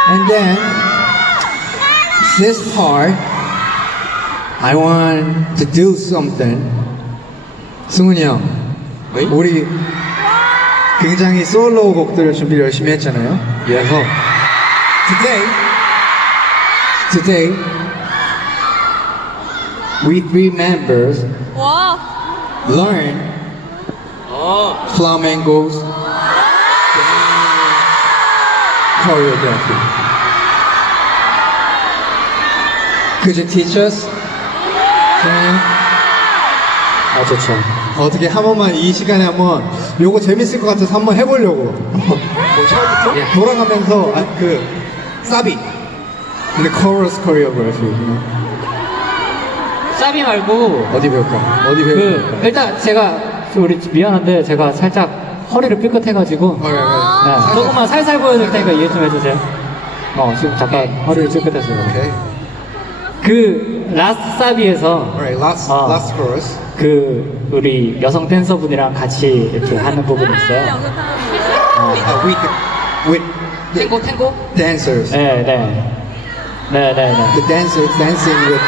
And then this part, I want to do something. 승훈이 형, 왜? 우리 굉장히 솔로 곡들을 준비를 열심히 했잖아요. 그래서 today, we three members 와. learn flamenco's choreography. Could you teach us? 아 좋죠. 어떻게 한 번만 이 시간에 한번 요거 재밌을 것 같아서 한번 해보려고. 처음부터? 돌아가면서 그 사비 근데 chorus choreography 사비 말고 어디 배울까? 어디 배울까? 일단 제가 우리 미안한데 제가 살짝 허리를 삐끗해가지고 네, 조금만 살살 보여줄 테니까 이해 좀 해주세요. 지금 잠깐 허리를 삐끗했어요. 오케이. 그 라스트 사비에서 Alright, last chorus. 그 우리 여성 댄서분이랑 같이 이렇게 하는 부분이 있어요. With the 탱고? dancers. 네네. The dancers dancing with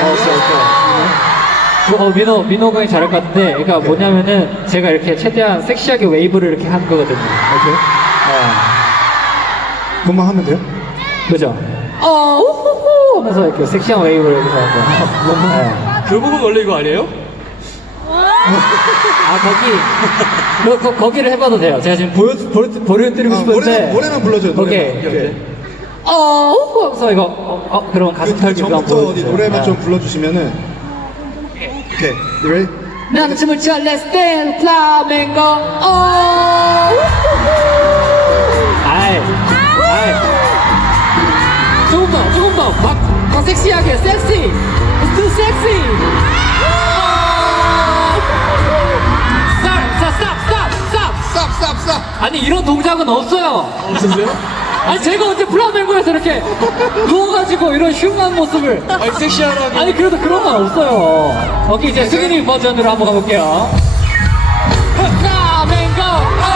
also. 민호 군이 잘할 것 같은데, 그러니까 뭐냐면은 제가 이렇게 최대한 섹시하게 웨이브를 이렇게 하는 거거든요. 오케이. 그것만 하면 돼요? 그죠? 우후후 하면서 이렇게 섹시한 웨이브를 여기서 하고. 네. 그 부분 원래 이거 아니에요? 거기를 해봐도 돼요. 제가 지금 보여드리고 싶은데. 노래만 불러줘요. 오케이. 하면서 이거, 그럼 가슴 털기 한번 전부터 보여주세요. 노래만 네. 좀 불러주시면은. 오케이. You ready? 난 춤을 춰 Let's dance flamenco 아이 조금 더 섹시하게 섹시 It's too sexy Stop 아니 이런 동작은 없어요. 없었어요? 아니 제가 언제 플라멩코에서 이렇게 누워가지고 이런 흉한 모습을 아니 섹시하라고. 아니 그래도 그런 건 없어요. 오케이 이제 승윤이 버전으로 한번 가볼게요. 플라멩코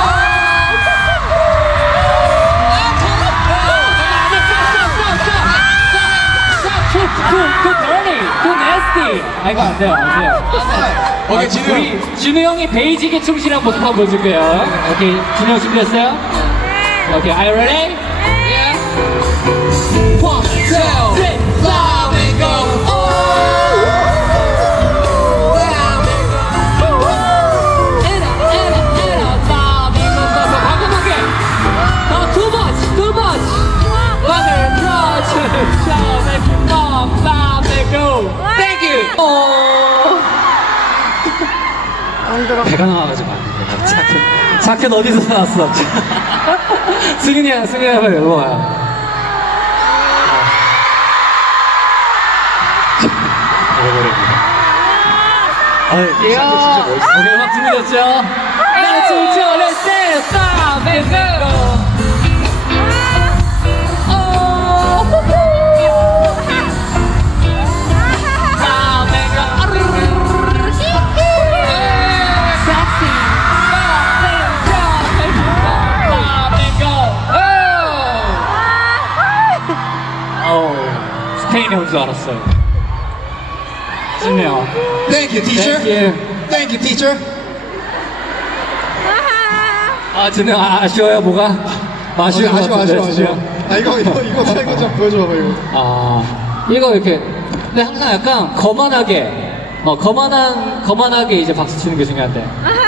too nasty. 이거 안 돼요. 오케이 진우 형. 우리 진우 형이 베이직에 충실한 모습 한번 보여줄게요. 오케이 진우 형 준비됐어요? 오케이, are you ready? One, two, three, flamenco. flamenco. 과감하게. too much. flamenco. Thank you. 배가 나와가지고 안 돼. 자켓 어디서 나왔어? 승윤이야, 빨리 일로 와요. 이야, 오케이, 음악 준비됐죠? 나 춤춰, let's dance, flamenco. 스페인에 온 줄 알았어요. 좋네요. Thank you, teacher. Thank you. teacher. 진우 아쉬워요, 뭐가? 아쉬운 것 같은데, 아쉬워. 이거 차이가 좀 보여줘봐 이거. 이거 이렇게. 근데 항상 약간 거만하게, 거만하게 이제 박수 치는 게 중요한데.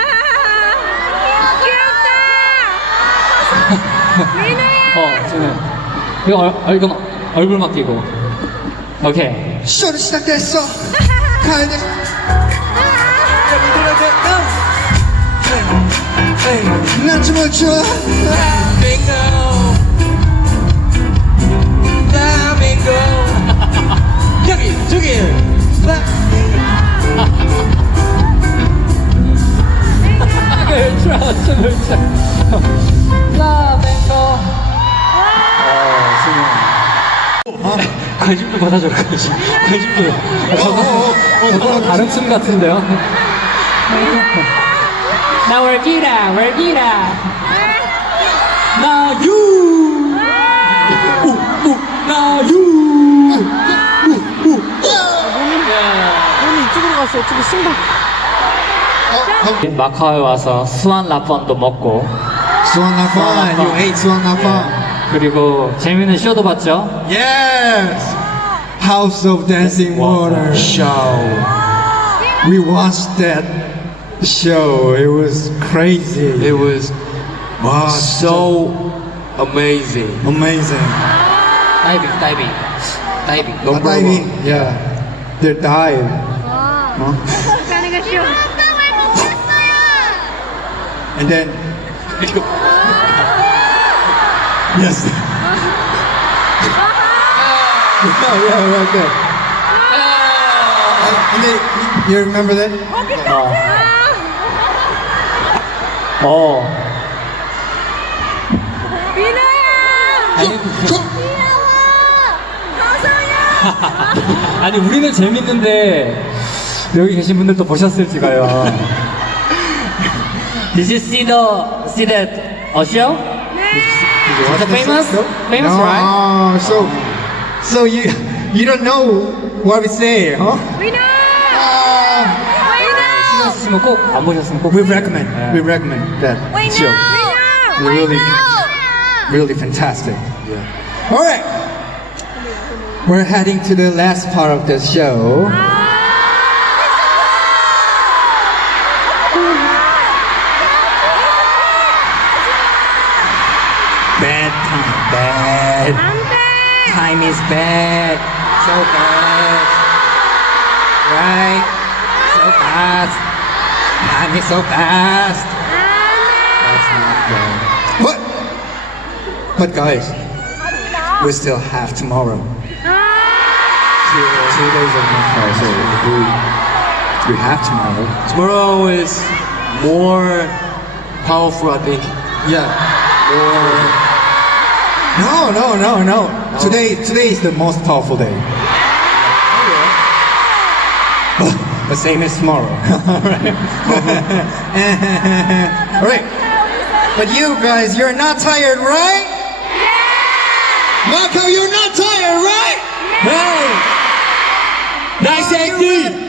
귀엽다. 민호야. 진우. 이건 얼굴 맡기고. 오케이. 쇼를 시작됐어. 가야 돼. 난 춤을 춰. 저기. 춤을 춰. 플라멩코. 관심도 받아줘, 관심도. 저거 다른 춤 같은데요? 나 월기라. 나 유. 저쪽에 신발. 마카오에 와서 수완 라펀도 먹고 Suan Lafon, you ate Suan Lafon. 그리고 재밌는 쇼도 봤죠? Yes! House of Dancing Water. Show. We watched that show. It was crazy. It was wow, so amazing. amazing. Diving. A diving, yeah. The dive. Huh? 가는 거 쉬워. And then, yes. yeah, okay. And then, you remember that? 민호야. 아니 우리는 재밌는데 여기 계신 분들도 보셨을지가요. Did you see that show? Was it famous? Famous, no, right? so you don't know what we say, huh? 민호. 신경 쓰시면 꼭 안 보셨으면 꼭 We recommend that show. Really fantastic. Yeah. All right. We're heading to the last part of the show. Bad time, bad. Time is bad. So bad. Right? So fast. Time is so fast. That's not good. But guys, we still have tomorrow. 2 days of Macau, so we have tomorrow. Tomorrow is more powerful, I think. Yeah. No. Today is the most powerful day. The same as tomorrow. Alright. Alright. But you guys, you're not tired, right? Yeah! Marco, you're not tired, right? Hey! Nice acting!